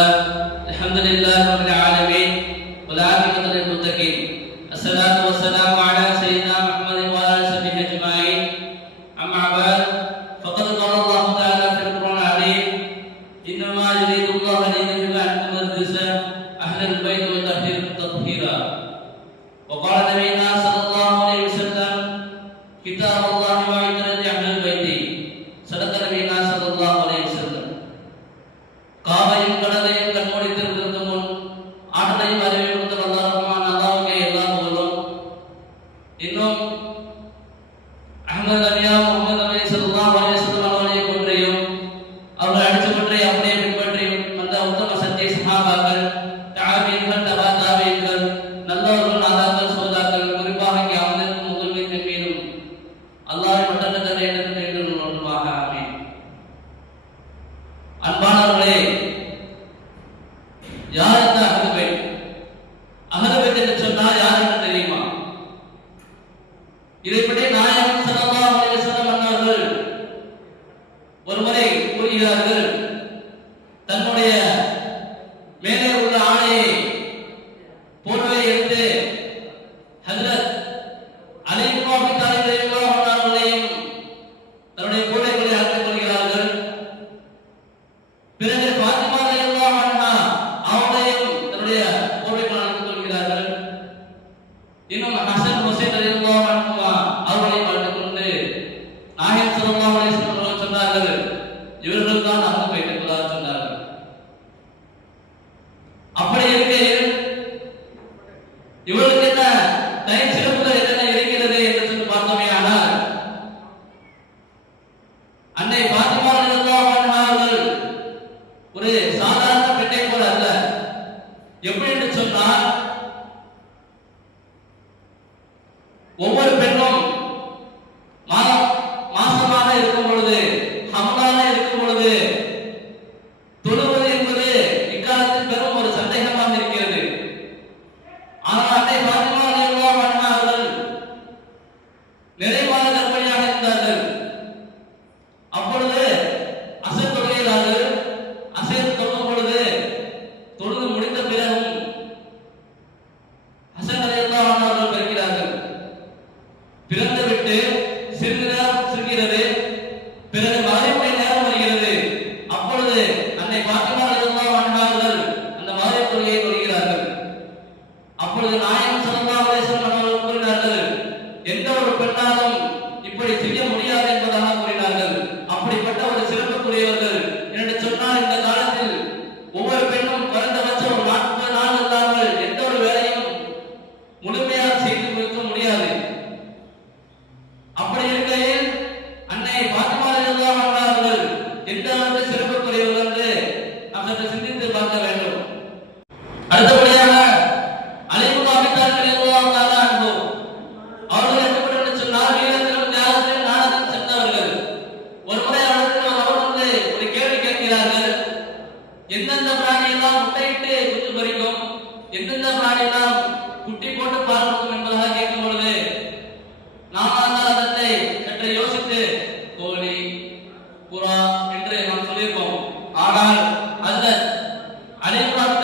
لله الحمد لله رب العالمين والعاقبة للمتقين الصلاة والسلام على سيدنا محمد وعلى آله وصحبه أجمعين أما بعد فقد قال الله تعالى في القرآن العظيم إنما يريد الله ليذهب عنكم الرجس أهل البيت ويطهركم تطهيرا وقال نبينا صلى الله عليه وسلم كتاب الله وعترة أهل البيت صدق نبينا صلى الله عليه وسلم காவையும் கடலையும் கண்மூடித்திருக்கிறது முன் ஆற்றலையும் அறிவை கொடுத்த அல்லாஹ் ரஹ்மான் அல்லாஹ்வுக்கே எல்லா புகழும். இன்னும் அஹ்மது நபியா முஹம்மது நபி ஸல்லல்லாஹு அலைஹி வஸல்லம் அவர்களை போன்றியும் அவர்கள் அடிச்சு பற்றி அப்படியே பின்பற்றியும் அந்த உத்தம சத்திய சஹாபாக்கள் தாபீன்கள் தபா தாபீன்கள் நல்லவர்கள் நாதாக்கள் சோதாக்கள் குறிப்பாக இங்கே அமர்ந்திருக்கும் முகல்வின் மீதும் அல்லாஹ்வின் மட்டத்தை என்று ஒன்றுமாக ஆமீன். அன்பானவர்களே, யார் இந்த அஹ்லுல் பைத்? அஹ்லுல் பைத் என்று சொன்னால் யார் என்று தெரியுமா? இதை பற்றி நாயகம் ஸல்லல்லாஹு அலைஹி வஸல்லம் அவர்கள் ஒருமுறை கூறுகிறார்கள், தன்னுடைய மேலே உள்ள ஆடையை போர்வை எடுத்து ஹஜ்ரத் அலி இப்னு அபீ தாலிப் ரலியல்லாஹு அன்ஹு அவர்களையும் தன்னுடைய போர்வைகளை அணிந்து கொள்கிறார்கள். பிறகு ஃபாத்திமா ரலியல்லாஹு அன்ஹா அவர்களையும் தன்னுடைய போர்வைகளை அணிந்து கொள்கிறார்கள். இன்னும் ஹசன் ஹுசைன் ரலியல்லாஹு அன்ஹுமா அவர்களையும் அணிந்து கொண்டு நாயகம் ஸல்லல்லாஹு அலைஹி வஸல்லம் அவர்கள் சொன்னார்கள், இவர்கள் தான் அஹ்லுல் பைத் என்பதாக சொன்னார்கள். அப்படி இருக்கையில் இவர்களுக்கு என்ன தனி சிறப்புகள் என்னென்ன இருக்கிறது என்று சொல்லி பார்த்தோமே ஆனால், அன்னை ஃபாத்திமா ரலியல்லாஹு அன்ஹா அவர்கள் ஒரு சாதாரண பெண்ணை போல அல்ல. எப்படி என்று சொன்னால், ஒவ்வொரு பெண்ணும் மாசமாக இருக்கும் பொழுது, ஹம்லாக இருக்கும் பொழுது தொழுவது என்பது இக்காலத்தில் பெரும் ஒரு சந்தேகமாக இருக்கிறது. ஆனால் அன்னை ஃபாத்திமா ரலியல்லாஹு அன்ஹா அவர்கள் நிறைவான கர்ப்பிணியாக இருந்தார்கள். அப்பொழுது அசர் தொழுகிறார்கள். அசர் தொழும் பொழுது தொழுது முடிந்த பிறகும் ஹசன் ரலியல்லாஹு அன்ஹு அவர்கள் பிறக்கிறார்கள். பிறந்து விட்டு சிறிது நேரம் சிரிக்கிறது. பிறகு மகரிபுடைய நேரம் வருகிறது. அப்பொழுது அன்னை ஃபாத்திமா ரலியல்லாஹு அன்ஹா அவர்கள் அந்த மகரிப் தொழுகையை தொழுகிறார்கள். அப்பொழுது நாயகம் ஸல்லல்லாஹு அலைஹி வஸல்லம் அவர்கள் கூறினார்கள், எந்த ஒரு பெண்ணாலும் இப்படி செய்ய முடியாது என்பதாக கூறினார்கள். அப்படிப்பட்ட ஒரு சிறப்புக்குரியவர்கள் என்று சொன்னால், இந்த காலத்தில் ஒவ்வொரு பெண்ணும் குறைந்தபட்சம் ஒரு 40 நாள் இல்லாமல் எந்த ஒரு வேலையும் முழுமையாக செய்து கொடுக்க முடியாது. அப்படி இருக்கையில் அன்னை ஃபாத்திமா ரலியல்லாஹு அன்ஹா அவர்கள் எந்த அளவுக்கு சிறப்புக்குரியவர்கள் என்று நாம் சற்று சிந்தித்து பார்க்க வேண்டும். அடுத்தபடியாக அலி இப்னு அபீ தாலிப் ரலியல்லாஹு அன்ஹு அவர்கள் எப்படி சொன்னால், வீரத்திலும் தியாகத்திலும் நாணத்திலும் சென்றவர்கள். ஒரு முறை அவர் வந்து ஒரு கேள்வி கேட்கிறார்கள், எந்தெந்த பிராணியெல்லாம் முட்டையிட்டு குஞ்சு பொரிக்கும், எந்தெந்த பிராணியெல்லாம் குட்டி போட்டு பார்க்கும் என்பதாக கேட்கும் பொழுது, நாம் அதனை சற்று யோசித்து கோழி, புறா என்று நாம் சொல்லியிருக்கோம். ஆனால் ஹஜ்ரத் அலி இப்னு அபீ